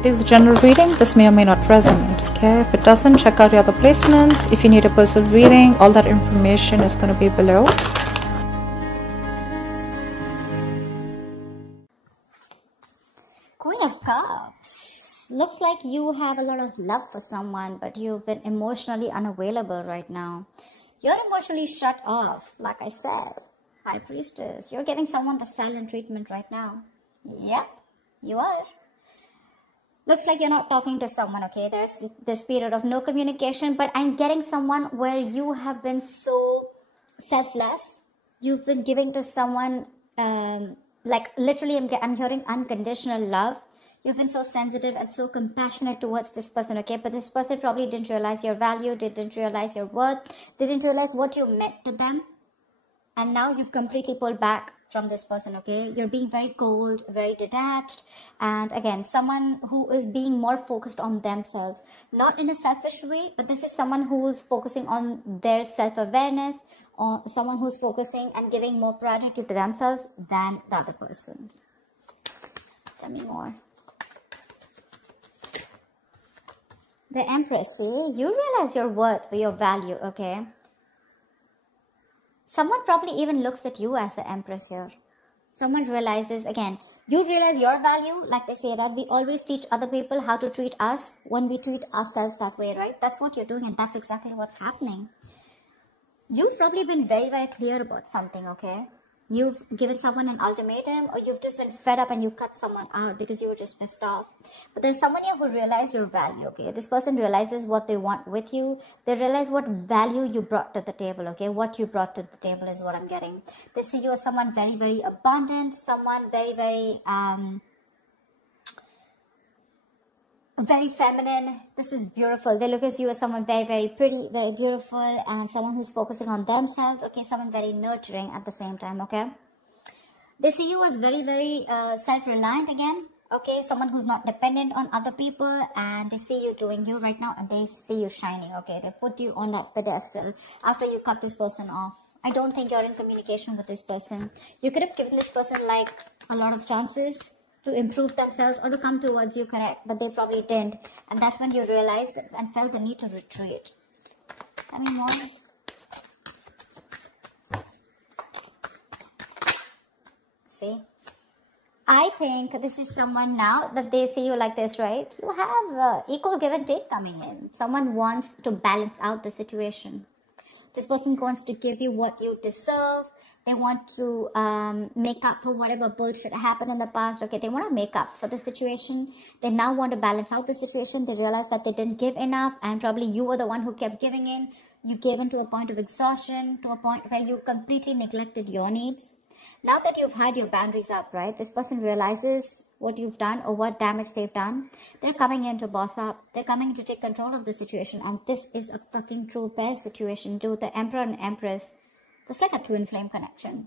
It is a general reading. This may or may not resonate. Okay, if it doesn't, check out your other placements. If you need a personal reading, all that information is going to be below. Queen of Cups. Looks like you have a lot of love for someone, but you've been emotionally unavailable right now. You're emotionally shut off, like I said. High Priestess, you're giving someone the silent treatment right now. Yep, you are. Looks like you're not talking to someone, okay? There's this period of no communication, but I'm getting someone where you have been so selfless. You've been giving to someone, like literally I'm hearing unconditional love. You've been so sensitive and so compassionate towards this person, okay? But this person probably didn't realize your value, they didn't realize your worth, they didn't realize what you meant to them. And now you've completely pulled back from this person, okay? You're being very cold, very detached. And again, someone who is being more focused on themselves. Not in a selfish way, but this is someone who's focusing on their self-awareness, or someone who's focusing and giving more priority to themselves than the other person. Tell me more. The Empress, see? You realize your worth, your value, okay? Someone probably even looks at you as the Empress here. Someone realizes, again, you realize your value, like they say that we always teach other people how to treat us when we treat ourselves that way, right? That's what you're doing, and that's exactly what's happening. You've probably been very, very clear about something, okay? You've given someone an ultimatum, or you've just been fed up and you cut someone out because you were just pissed off. But there's someone here who realizes your value, okay? This person realizes what they want with you. They realize what value you brought to the table, okay? What you brought to the table is what I'm getting. They see you as someone very, very abundant, someone very, very, very feminine. This is beautiful. They look at you as someone very, very pretty, very beautiful, and someone who's focusing on themselves, okay? Someone very nurturing at the same time, okay? They see you as very, very self-reliant again, okay? Someone who's not dependent on other people, and they see you doing you right now, and they see you shining, okay? They put you on that pedestal after you cut this person off. I don't think you're in communication with this person. You could have given this person like a lot of chances to improve themselves or to come towards you, correct? But they probably didn't. And that's when you realized and felt the need to retreat. Tell me more. See? I think this is someone now that they see you like this, right? You have equal give and take coming in. Someone wants to balance out the situation. This person wants to give you what you deserve. They want to make up for whatever bullshit happened in the past. Okay, they want to make up for the situation. They now want to balance out the situation. They realize that they didn't give enough, and probably you were the one who kept giving in. You gave in to a point of exhaustion, to a point where you completely neglected your needs. Now that you've had your boundaries up, right, this person realizes what you've done or what damage they've done. They're coming in to boss up. They're coming to take control of the situation. And this is a fucking true pair situation, dude. The Emperor and Empress. It's like a twin flame connection.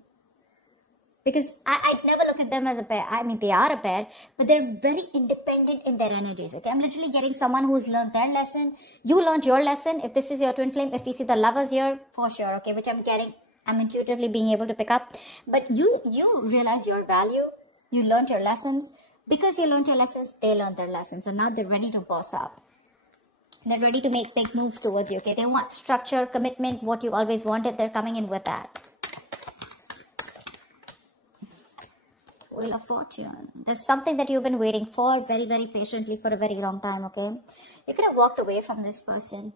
Because I never look at them as a pair. I mean, they are a pair, but they're very independent in their energies, okay? I'm literally getting someone who's learned their lesson. You learned your lesson. If this is your twin flame, if we see the lovers here, for sure, okay? Which I'm getting, I'm intuitively being able to pick up. But you realize your value. You learned your lessons. Because you learned your lessons, they learned their lessons. And now they're ready to boss up. They're ready to make big moves towards you, okay? They want structure, commitment, what you always wanted. They're coming in with that. Wheel of Fortune. There's something that you've been waiting for very, very patiently for a very long time, okay? You could have walked away from this person.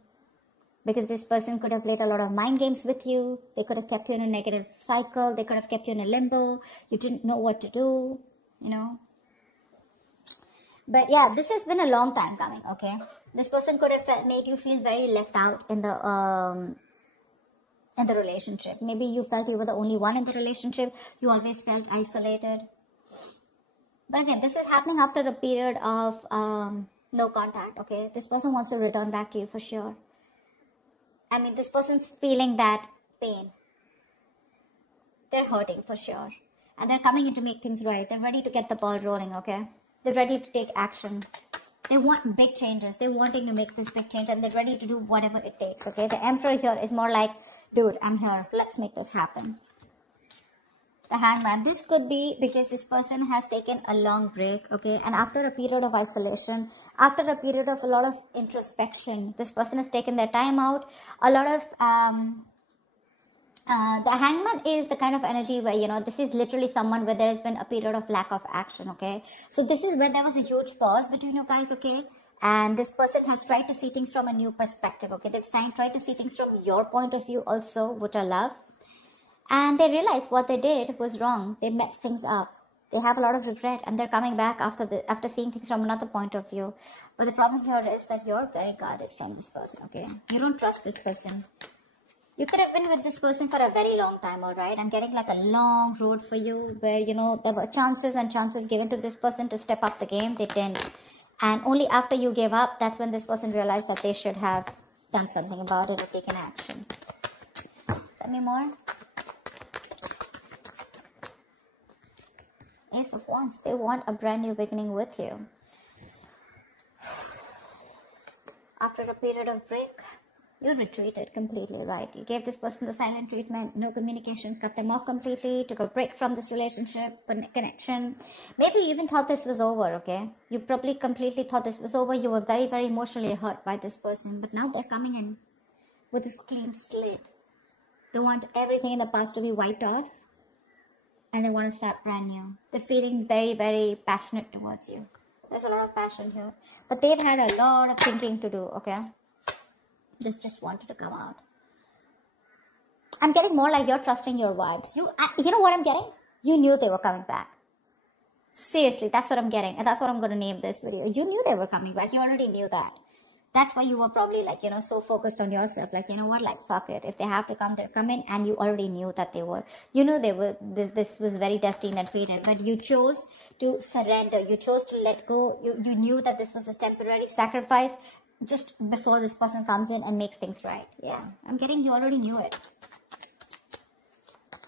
Because this person could have played a lot of mind games with you. They could have kept you in a negative cycle. They could have kept you in a limbo. You didn't know what to do, you know? But yeah, this has been a long time coming, okay? This person could have made you feel very left out in the relationship. Maybe you felt you were the only one in the relationship. You always felt isolated. But again, this is happening after a period of no contact, okay? This person wants to return back to you for sure. I mean, this person's feeling that pain. They're hurting for sure. And they're coming in to make things right. They're ready to get the ball rolling, okay? They're ready to take action. They want big changes. They're wanting to make this big change, and they're ready to do whatever it takes, okay? The Emperor here is more like, dude, I'm here. Let's make this happen. The Hangman. This could be because this person has taken a long break, okay? And after a period of isolation, after a period of a lot of introspection, this person has taken their time out. A lot of, the Hangman is the kind of energy where, you know, this is literally someone where there has been a period of lack of action, okay? So this is where there was a huge pause between you guys, okay? And this person has tried to see things from a new perspective, okay? They've tried to see things from your point of view also, which I love. And they realized what they did was wrong. They messed things up. They have a lot of regret, and they're coming back after seeing things from another point of view. But the problem here is that you're very guarded from this person, okay? You don't trust this person. You could have been with this person for a very long time, all right? I'm getting like a long road for you where, you know, there were chances and chances given to this person to step up the game. They didn't. And only after you gave up, that's when this person realized that they should have done something about it or taken action. Tell me more. Ace of Wands. They want a brand new beginning with you. After a period of break, you retreated completely, right? You gave this person the silent treatment, no communication, cut them off completely, took a break from this relationship, connection. Maybe you even thought this was over, okay? You probably completely thought this was over. You were very, very emotionally hurt by this person. But now they're coming in with this clean slate. They want everything in the past to be wiped off. And they want to start brand new. They're feeling very, very passionate towards you. There's a lot of passion here. But they've had a lot of thinking to do, okay? This just wanted to come out. I'm getting more like you're trusting your vibes. You know what I'm getting? You knew they were coming back. Seriously, that's what I'm getting. And that's what I'm going to name this video. You knew they were coming back. You already knew that. That's why you were probably like, you know, so focused on yourself. Like, you know what, like, fuck it. If they have to come, they're coming. And you already knew that they were. You knew they were, this was very destined and fated. But you chose to surrender. You chose to let go. You knew that this was a temporary sacrifice just before this person comes in and makes things right. Yeah, I'm getting you already knew it.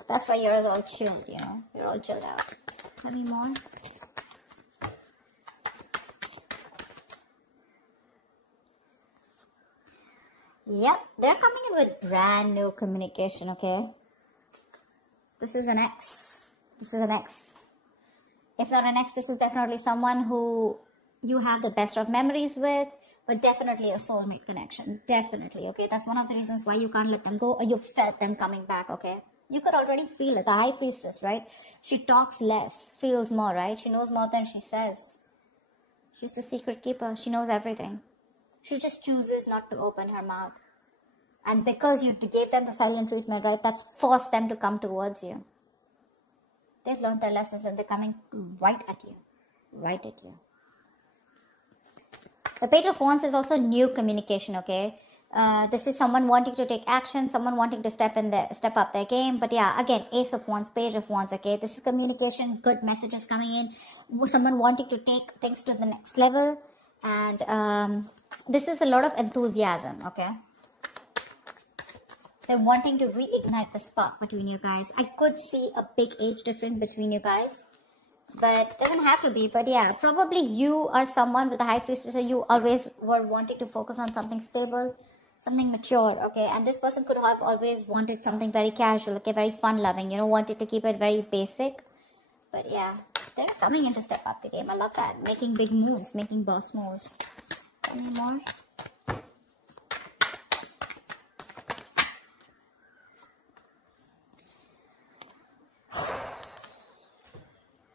That's why you're all chilled, you know. You're all chilled out. Tell me more. Yep, they're coming in with brand new communication, okay? This is an ex. This is an ex. If not an ex, this is definitely someone who you have the best of memories with. But definitely a soulmate connection. Definitely, okay? That's one of the reasons why you can't let them go. Or you felt them coming back, okay? You could already feel it. The High Priestess, right? She talks less, feels more, right? She knows more than she says. She's the secret keeper. She knows everything. She just chooses not to open her mouth. And because you gave them the silent treatment, right? That's forced them to come towards you. They've learned their lessons and they're coming right at you. Right at you. The Page of Wands is also new communication, okay? This is someone wanting to take action, someone wanting to step up their game. But yeah, again, Ace of Wands, Page of Wands, okay? This is communication, good messages coming in. Someone wanting to take things to the next level. And this is a lot of enthusiasm, okay? They're wanting to reignite the spark between you guys. I could see a big age difference between you guys. But it doesn't have to be. But yeah, probably you are someone with the High Priestess. So you always were wanting to focus on something stable, something mature, okay? And this person could have always wanted something very casual, okay? Very fun-loving, you know, wanted to keep it very basic. But yeah, they're coming in to step up the game. I love that. Making big moves, making boss moves. Any more?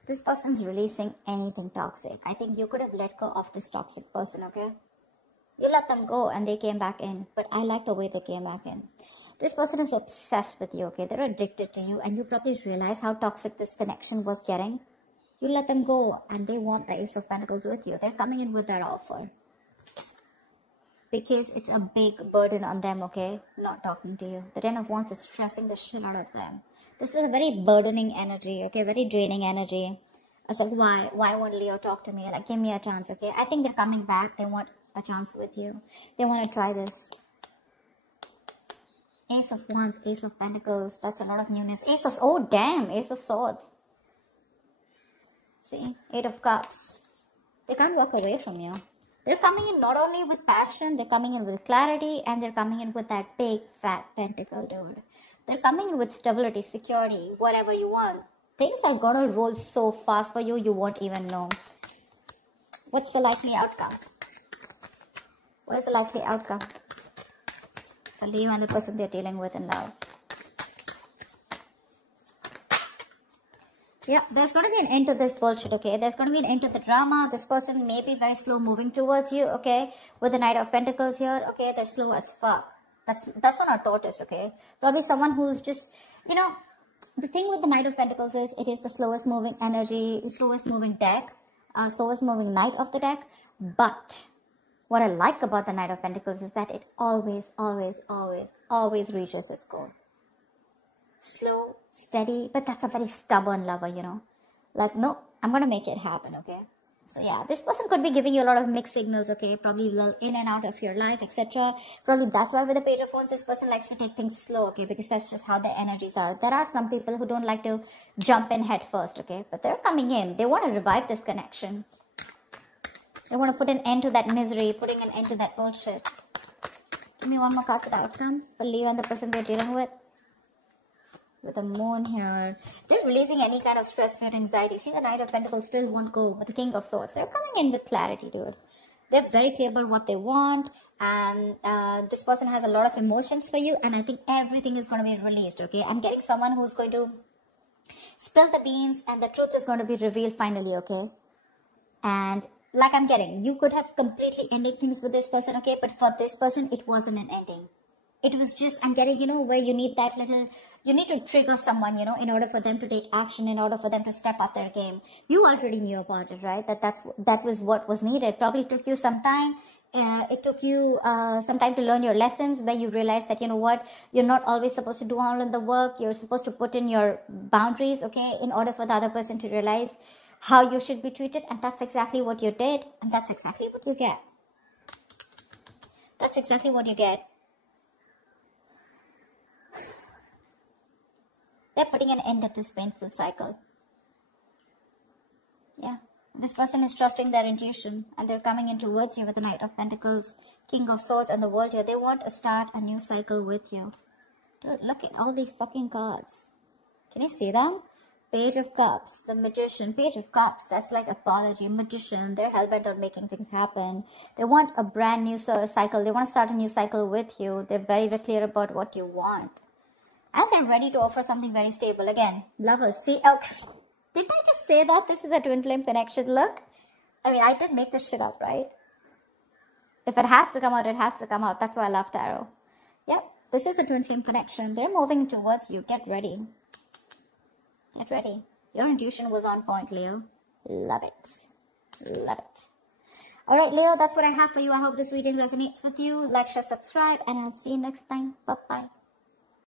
This person's releasing anything toxic. I think you could have let go of this toxic person, okay? You let them go and they came back in. But I like the way they came back in. This person is obsessed with you, okay? They're addicted to you. And you probably realize how toxic this connection was getting. You let them go and they want the Ace of Pentacles with you. They're coming in with that offer. Because it's a big burden on them, okay? Not talking to you. The Ten of Wands is stressing the shit out of them. This is a very burdening energy, okay? Very draining energy. I was like, why won't Leo talk to me? Like, give me a chance, okay? I think they're coming back. They want a chance with you. They want to try this. Ace of Wands, Ace of Pentacles. That's a lot of newness. Ace of, oh damn, Ace of Swords. See, Eight of Cups. They can't walk away from you. They're coming in not only with passion, they're coming in with clarity, and they're coming in with that big, fat pentacle, dude. They're coming in with stability, security, whatever you want. Things are gonna roll so fast for you, you won't even know. What's the likely outcome? What is the likely outcome for you and the person they're dealing with in love? Yeah, there's going to be an end to this bullshit, okay? There's going to be an end to the drama. This person may be very slow moving towards you, okay? With the Knight of Pentacles here, okay? They're slow as fuck. That's not a tortoise, okay? Probably someone who's just, you know, the thing with the Knight of Pentacles is it is the slowest moving energy, slowest moving deck, slowest moving knight of the deck. But what I like about the Knight of Pentacles is that it always, always, always, always reaches its goal. Slow, steady, but that's a very stubborn lover, you know. Like, no, I'm going to make it happen, okay? So yeah, this person could be giving you a lot of mixed signals, okay? Probably in and out of your life, etc. Probably that's why with the Page of Wands, this person likes to take things slow, okay? Because that's just how their energies are. There are some people who don't like to jump in head first, okay? But they're coming in. They want to revive this connection. They want to put an end to that misery, putting an end to that bullshit. Give me one more card for the outcome. For Leo and the person they're dealing with. With the moon here. They're releasing any kind of stress, fear, anxiety. See, the Knight of Pentacles still won't go with the King of Swords. They're coming in with clarity, dude. They're very clear about what they want. And this person has a lot of emotions for you. And I think everything is going to be released, okay? I'm getting someone who's going to spill the beans. And the truth is going to be revealed finally, okay? And like I'm getting, you could have completely ended things with this person, okay? But for this person, it wasn't an ending. It was just, I'm getting, you know, where you need that little, you need to trigger someone, you know, in order for them to take action, in order for them to step up their game. You already knew about it, right? That was what was needed. Probably took you some time. It took you some time to learn your lessons, where you realize that, you know what, you're not always supposed to do all of the work. You're supposed to put in your boundaries, okay, in order for the other person to realize how you should be treated. And that's exactly what you did. And that's exactly what you get. That's exactly what you get. They're putting an end to this painful cycle. Yeah. This person is trusting their intuition. And they're coming in towards you with the Knight of Pentacles, King of Swords, and the World here. They want to start a new cycle with you. Dude, look at all these fucking cards. Can you see them? Page of Cups, the Magician, Page of Cups. That's like apology, Magician. They're hellbent on making things happen. They want a brand new cycle. They want to start a new cycle with you. They're very, very clear about what you want. And they're ready to offer something very stable. Again, lovers. See, oh, didn't I just say that this is a twin flame connection? Look. I mean, I did make this shit up, right? If it has to come out, it has to come out. That's why I love tarot. Yep, this is a twin flame connection. They're moving towards you. Get ready. Get ready. Your intuition was on point, Leo. Love it. Love it. Alright, Leo, that's what I have for you. I hope this reading resonates with you. Like, share, subscribe, and I'll see you next time. Bye-bye.